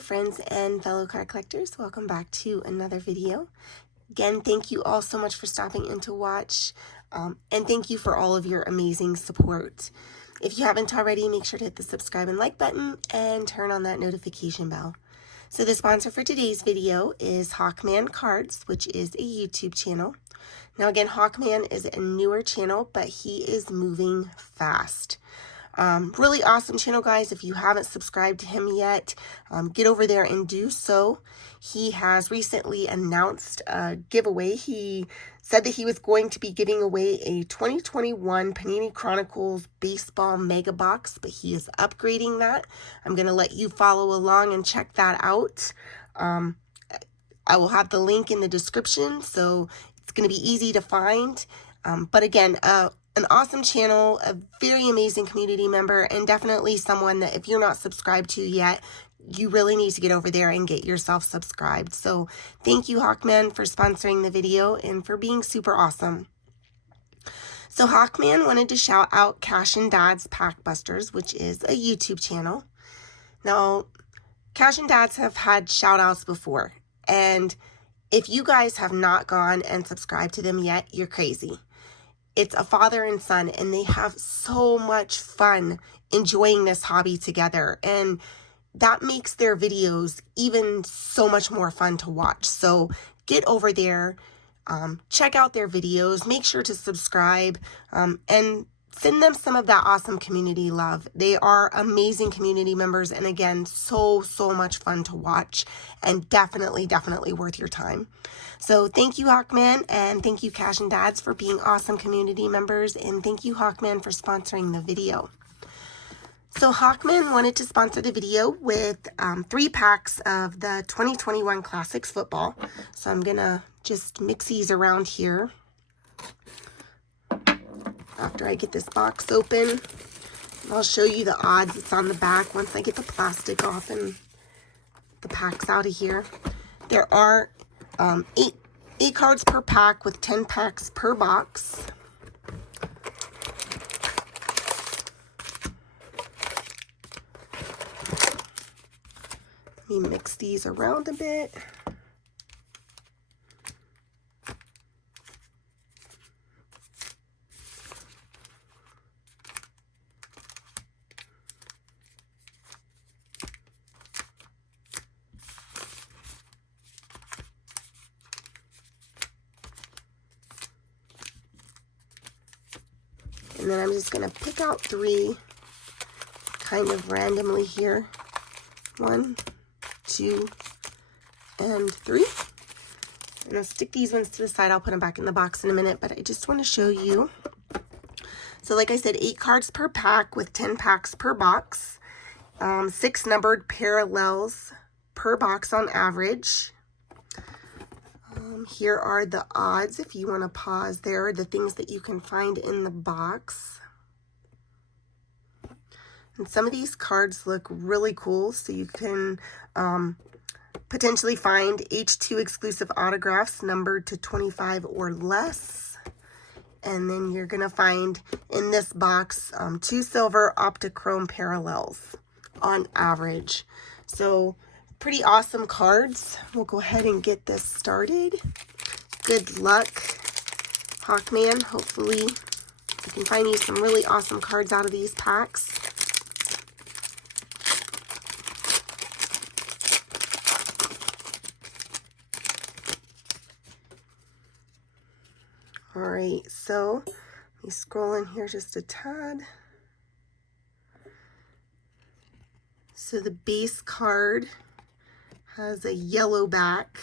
friends and fellow card collectors, welcome back to another video. Again, thank you all so much for stopping in to watch, and thank you for all of your amazing support. If you haven't already, make sure to hit the subscribe and like button and turn on that notification bell. So the sponsor for today's video is Hawkman Cards, which is a YouTube channel. Now again, Hawkman is a newer channel, but he is moving fast. Really awesome channel, guys. If you haven't subscribed to him yet, get over there and do so. He has recently announced a giveaway. He said that he was going to be giving away a 2021 Panini Chronicles Baseball Mega Box, but he is upgrading that. I'm going to let you follow along and check that out. I will have the link in the description, so it's going to be easy to find. But again, an awesome channel, a very amazing community member, and definitely someone that if you're not subscribed to yet, you really need to get over there and get yourself subscribed. So thank you, Hawkman, for sponsoring the video and for being super awesome. So Hawkman wanted to shout out Cash and Dad's Pack Busters, which is a YouTube channel. Now, Cash and Dads have had shout outs before, and if you guys have not gone and subscribed to them yet, you're crazy. It's a father and son, and they have so much fun enjoying this hobby together, and that makes their videos even so much more fun to watch. So get over there, check out their videos, make sure to subscribe, and send them some of that awesome community love. They are amazing community members, and again, so much fun to watch, and definitely worth your time. So thank you, Hawkman, and thank you, Cash and Dads, for being awesome community members, and thank you, Hawkman, for sponsoring the video. So Hawkman wanted to sponsor the video with 3 packs of the 2021 Classics football. So I'm gonna just mix these around here after I get this box open. I'll show you the odds that's on the back once I get the plastic off and the packs out of here. There are 8 cards per pack with 10 packs per box. Let me mix these around a bit. And then I'm just going to pick out 3 kind of randomly here. 1, 2, and 3. And I'll stick these ones to the side. I'll put them back in the box in a minute, but I just want to show you. So like I said, 8 cards per pack with 10 packs per box. 6 numbered parallels per box on average. Here are the odds, if you want to pause there, the things that you can find in the box. And some of these cards look really cool, so you can potentially find H2 exclusive autographs numbered to 25 or less. And then you're going to find in this box 2 silver Optichrome parallels on average. So pretty awesome cards. We'll go ahead and get this started. Good luck, Hawkman. Hopefully you can find you some really awesome cards out of these packs. All right, so let me scroll in here just a tad. So the base card has a yellow back.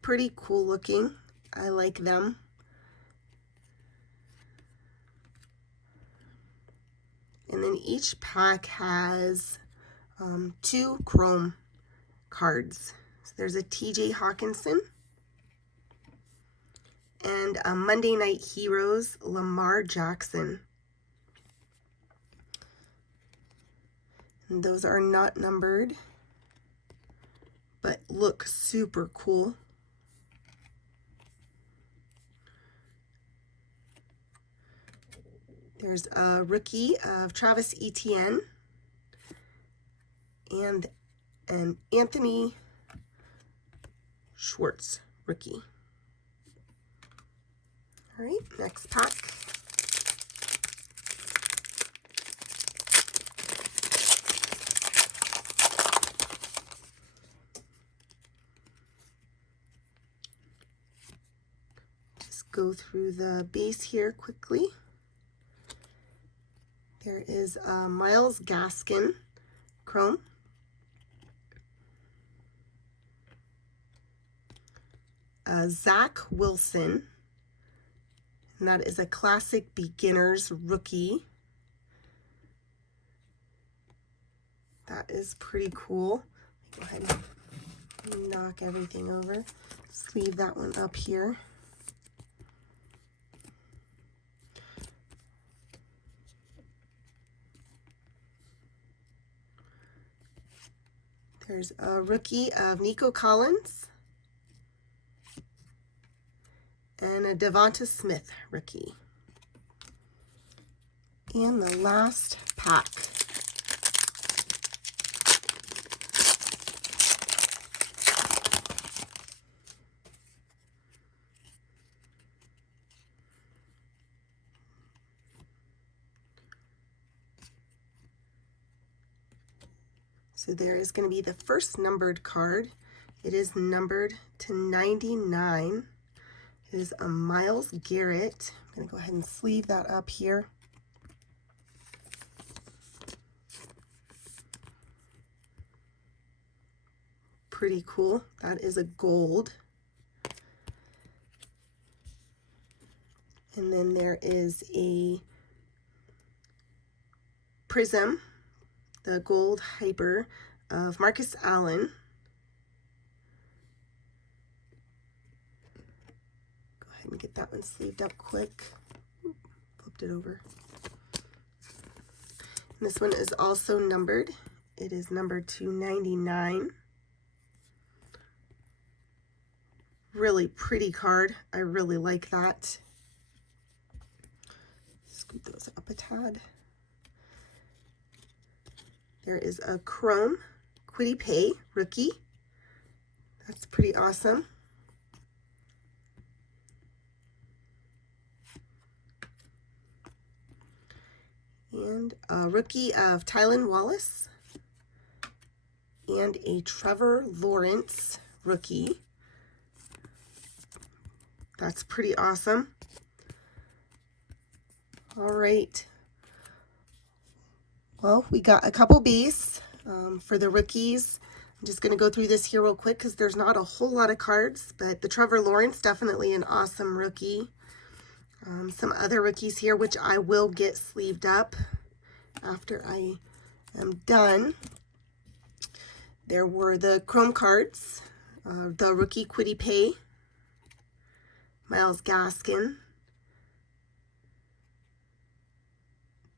Pretty cool looking. I like them. And then each pack has 2 chrome cards. So there's a TJ Hawkinson and a Monday Night Heroes Lamar Jackson. And those are not numbered, but look super cool. There's a rookie of Travis Etienne and an Anthony Schwartz rookie. All right, next pack. Just go through the base here quickly. There is a Myles Gaskin Chrome. Zach Wilson, and that is a Classic Beginners rookie. That is pretty cool. Go ahead and knock everything over. Just leave that one up here. There's a rookie of Nico Collins and a Devonta Smith rookie. And the last pack. So there is going to be the first numbered card. It is numbered to 99. It is a Myles Garrett. I'm going to go ahead and sleeve that up here. Pretty cool. That is a gold. And then there is a Prism, the gold hyper of Marcus Allen. Go ahead and get that one sleeved up quick. Oop, flipped it over. And this one is also numbered. It is numbered to 99. Really pretty card. I really like that. Scoot those up a tad. There is a Chrome Kwity Paye rookie. That's pretty awesome. And a rookie of Tylan Wallace. And a Trevor Lawrence rookie. That's pretty awesome. All right. Well, we got a couple base for the rookies. I'm just going to go through this here real quick because there's not a whole lot of cards, but the Trevor Lawrence, definitely an awesome rookie. Some other rookies here, which I will get sleeved up after I am done. There were the Chrome cards, the rookie Kwity Paye, Myles Gaskin,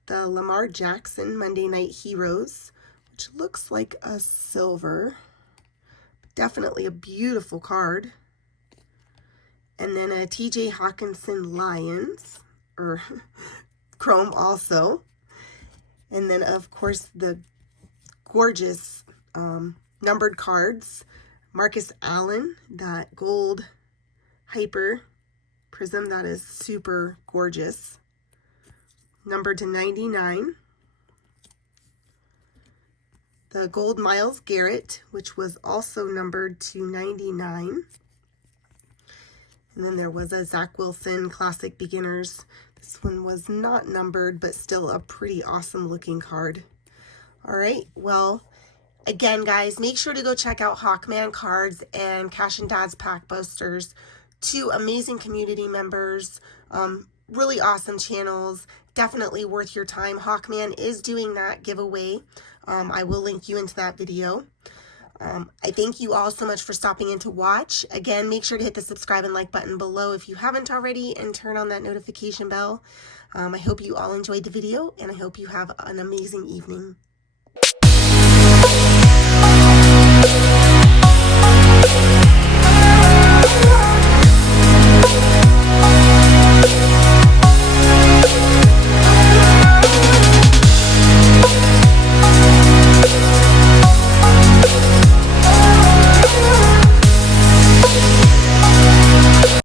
the Lamar Jackson Monday Night Heroes, which looks like a silver. Definitely a beautiful card. And then a TJ Hawkinson Lions, or Chrome also. And then, of course, the gorgeous numbered cards. Marcus Allen, that gold hyper prism, that is super gorgeous. Numbered to 99. The gold Myles Garrett, which was also numbered to 99. And then there was a Zach Wilson Classic Beginners. This one was not numbered, but still a pretty awesome looking card. All right, well, again, guys, make sure to go check out Hawkman Cards and Cash and Dad's Pack Boasters. Two amazing community members, really awesome channels, definitely worth your time. Hawkman is doing that giveaway. I will link you into that video. I thank you all so much for stopping in to watch. Again, make sure to hit the subscribe and like button below if you haven't already, and turn on that notification bell. I hope you all enjoyed the video, and I hope you have an amazing evening.